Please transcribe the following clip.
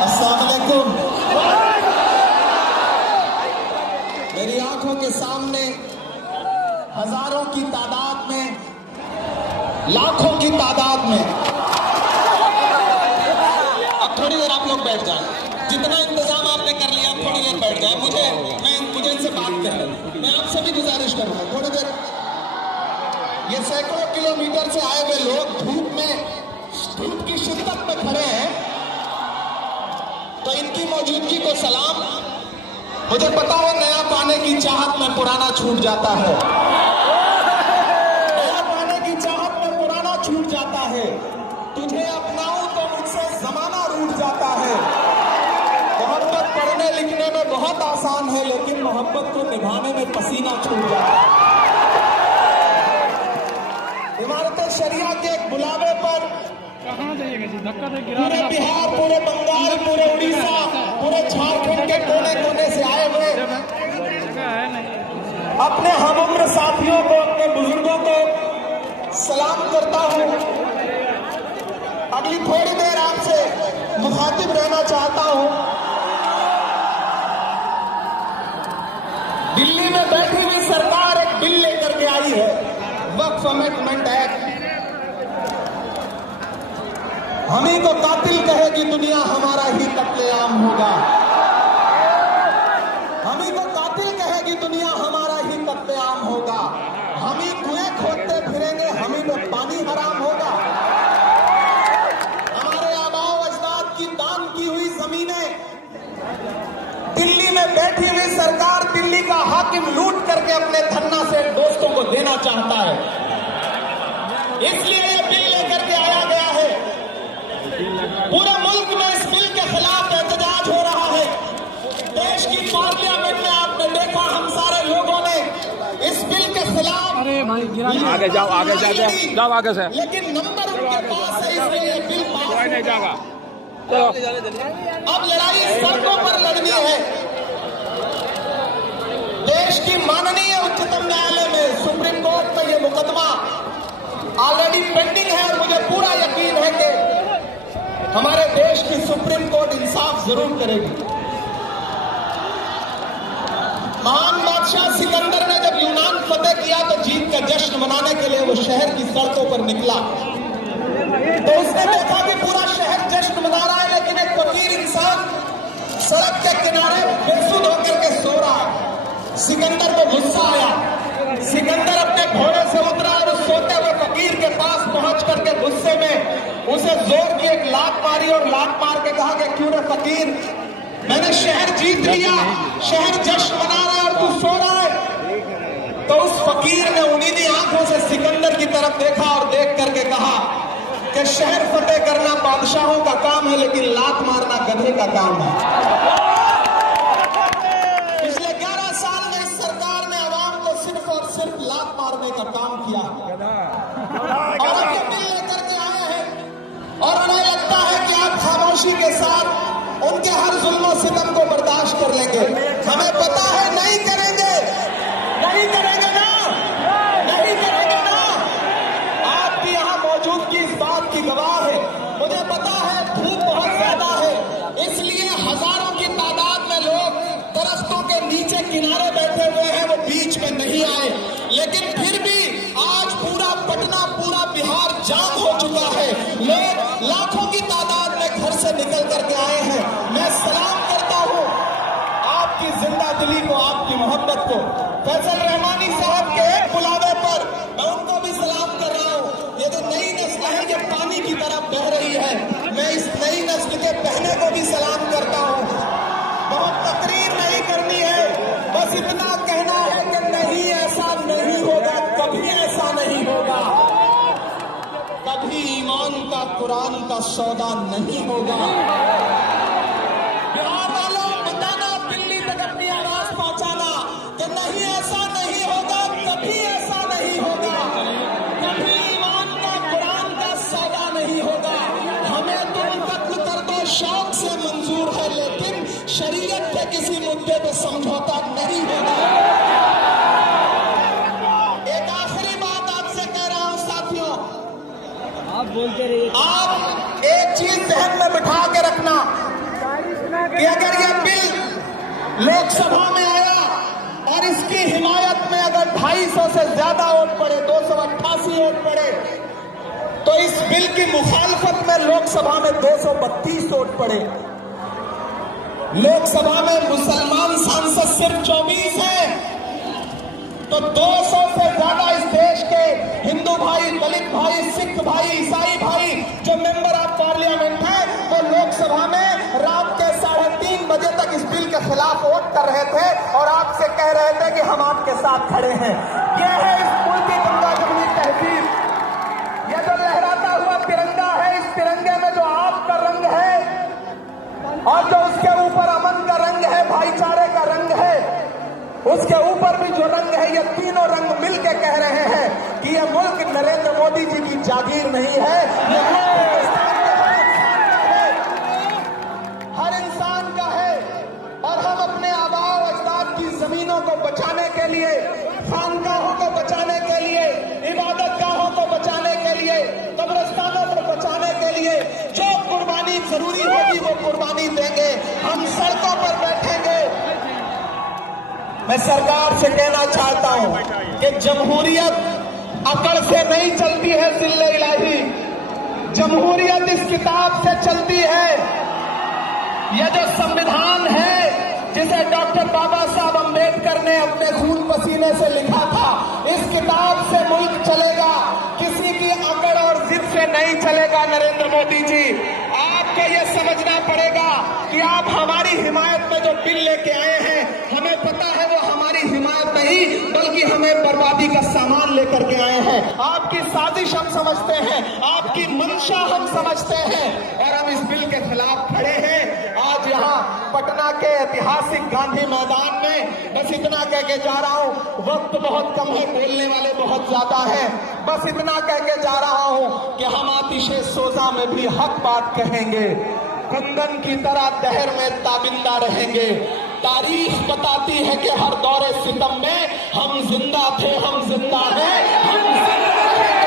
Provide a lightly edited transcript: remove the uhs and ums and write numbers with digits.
अस्सलाम वालेकुम। मेरी आंखों के सामने हजारों की तादाद में, लाखों की तादाद में, अब थोड़ी देर आप लोग बैठ जाएं। जितना इंतजाम आपने कर लिया, अब थोड़ी देर बैठ जाएं। मुझे इनसे बात करना, मैं आप सभी गुजारिश करूंगा थोड़ी देर। ये सैकड़ों किलोमीटर से आए हुए लोग धूप की शिद्दत में खड़े हैं, तो इनकी मौजूदगी को सलाम। मुझे पता है नया पाने की चाहत में पुराना छूट जाता है, नया पाने की चाहत में पुराना छूट जाता है। तुझे अपनाऊं तो मुझसे जमाना रूठ जाता है। मोहब्बत पढ़ने लिखने में बहुत आसान है, लेकिन मोहब्बत को निभाने में पसीना छूट जाता है। इमारत शरिया के एक बुलावे पर पूरे बिहार, पूरे बंगाल, पूरे उड़ीसा, पूरे झारखंड के कोने कोने से आए हुए अपने हमउम्र साथियों को, अपने बुजुर्गों को सलाम करता हूं। अगली थोड़ी देर आपसे मुखातिब रहना चाहता हूं। दिल्ली में बैठी हुई सरकार एक बिल लेकर के आई है, वक्फ अमेंडमेंट एक्ट। हम ही को कातिल कहेगी दुनिया, हमारा ही कत्लेआम होगा। हम ही को कातिल कहेगी दुनिया, हमारा ही कत्लेआम होगा। हम ही कुएं खोदते फिरेंगे, हम ही में पानी हराम होगा। हमारे आबाओ अजदाद की दान की हुई जमीनें दिल्ली में बैठी हुई सरकार, दिल्ली का हाकिम लूट करके अपने धन्ना से दोस्तों को देना चाहता है। इसलिए ये बिल लेकर के आया गया है। पूरे मुल्क में इस बिल के खिलाफ एहतजाज हो रहा है। देश की पार्लियामेंट में आपने देखा, हम सारे लोगों ने इस बिल के खिलाफ आगे जाओ आगे से, लेकिन नंबर उनके पास है, इसलिए ये बिल पास नहीं जाएगा। अब लड़ाई सड़कों पर लड़नी है। देश की माननीय उच्चतम न्यायालय में, सुप्रीम कोर्ट में ये मुकदमा ऑलरेडी पेंडिंग है और मुझे पूरा यकीन है कि हमारे देश की सुप्रीम कोर्ट इंसाफ जरूर करेगी। महान बादशाह सिकंदर ने जब यूनान फतेह किया तो जीत का जश्न मनाने के लिए वो शहर की सड़कों पर निकला, तो उसने देखा कि पूरा शहर जश्न मना रहा है, लेकिन एक फकीर इंसान सड़क के किनारे बेसुध होकर के सो रहा है। सिकंदर को गुस्सा आया। सिकंदर अपने घोड़े से उतरा और उस सोते हुए फकीर के पास पहुंच करके गुस्से में उसे जोर की एक लात मारी और लात मार के कहा कि क्यों रे फकीर, मैंने शहर जीत लिया, शहर जश्न मना रहा है और तू सो रहा है। तो उस फकीर ने उन्हीं आंखों से सिकंदर की तरफ देखा और देख करके कहा कि शहर फतेह करना बादशाहों का काम है, लेकिन लात मारना गधे का काम है। पिछले 11 साल में इस सरकार ने आवाम को सिर्फ और सिर्फ लात मारने का काम किया और अब ये बिल लेकर के आए हैं और उन्हें लगता है कि आप खामोशी के साथ उनके हर जुल्म सितम को बर्दाश्त कर लेंगे। हमें पता है नहीं करेंगे, नहीं करेंगे ना, नहीं करेंगे ना। आपकी यहाँ मौजूदगी इस बात की गवाह है। मुझे पता है धूप बहुत ज्यादा है, इसलिए हजारों की तादाद में लोग दरख्तों के नीचे किनारे बैठे हुए हैं, वो बीच में नहीं आए। लेकिन फिर भी आज पूरा पटना, पूरा बिहार जाम हो चुका है। लोग लाखों की तादाद में घर से निकल करके आए हैं। मैं सलाम करता हूं आपकी जिंदा दिली को, आपकी मोहब्बत को। फैसल रहमानी साहब के एक बुलावे पर मैं उनको भी सलाम कर रहा हूं। ये जो नई नस्ल है, ये पानी की तरफ बह रही है। मैं इस नई नस्ल के बहने को भी सलाम करता हूं। बहुत तकरीर नहीं करनी है, बस इतना कहना है कि नहीं, ऐसा नहीं होगा, कभी ऐसा नहीं होगा, कभी ईमान का कुरान का सौदा नहीं होगा। बिहार वालों, बताना, दिल्ली तक अपनी आवाज पहुंचाना कि नहीं, ऐसा नहीं होगा, कभी ऐसा नहीं होगा, कभी ईमान का कुरान का सौदा नहीं होगा। हमें तुम कत्ल कर दो शौक से मंजूर है, लेकिन शरीयत के किसी मुद्दे पे समझौता नहीं होगा। एक आखिरी बात आपसे कह रहा हूं साथियों, आप बोलते रहिए। आप एक चीज ध्यान में बिठा के रखना, लोकसभा में आया और इसकी हिमायत में अगर 250 से ज्यादा वोट पड़े, 288 वोट पड़े, तो इस बिल की मुखालफत में लोकसभा में 232 वोट पड़े। लोकसभा में मुसलमान सांसद सिर्फ 24 हैं, तो 200 से ज्यादा इस देश के हिंदू भाई, दलित भाई, सिख भाई, ईसाई भाई जो मेंबर ऑफ पार्लियामेंट हैं, वो लोकसभा में रात के 3:30 बजे तक इस बिल के खिलाफ वोट कर रहे थे और आपसे कह रहे थे कि हम आपके साथ खड़े हैं। यह है इस मुल्क की गंगा जमुनी तहजीब। यह जो लहराता हुआ तिरंगा है, इस तिरंगे में जो आपका रंग है और जो उसके ऊपर अमन का रंग है, भाईचारे का रंग है, उसके ऊपर भी जो रंग है, ये तीनों रंग मिलके कह रहे हैं कि ये मुल्क नरेंद्र मोदी जी की जागीर नहीं है, ये हर इंसान का है। और हम अपने आबाओ अजदाद की जमीनों को बचाने के लिए, खानकाहों को बचाने के लिए, इबादत गाहों को बचाने के लिए, कब्रिस्तानों को बचाने के लिए जो कुर्बानी जरूरी होगी वो कुर्बानी देंगे। हम सड़कों पर बैठेंगे। मैं सरकार से कहना चाहता हूं कि जमहूरियत अकड़ से नहीं चलती है जिल्ले इलाही, जमहूरियत इस किताब से चलती है। यह जो संविधान है जिसे डॉक्टर बाबा साहब अम्बेडकर ने अपने खून पसीने से लिखा था, इस किताब से मुल्क चलेगा, किसी की अकड़ और जिद से नहीं चलेगा। नरेंद्र मोदी जी, आपको यह समझना पड़ेगा कि आप हमारी हिमायत में जो बिल लेके आए हैं, हमें पता है वो हमारी हिमायत नहीं बल्कि हमें बर्बादी का सामान लेकर के आए हैं। आपकी साजिश हम समझते हैं, आपकी मंशा हम समझते हैं और हम इस बिल के खिलाफ खड़े हैं। आज यहाँ पटना के ऐतिहासिक गांधी मैदान में बस इतना कह के जा रहा हूँ, वक्त बहुत कम है, बोलने वाले बहुत ज्यादा हैं। बस इतना कह के जा रहा हूँ कि हम आतिशे सोजा में भी हक बात कहेंगे, कंगन की तरह दहर में ताबिंदा रहेंगे। तारीख बताती है कि हर दौरे सितम में हम जिंदा थे, हम जिंदा हैं, हम जिंदा हैं।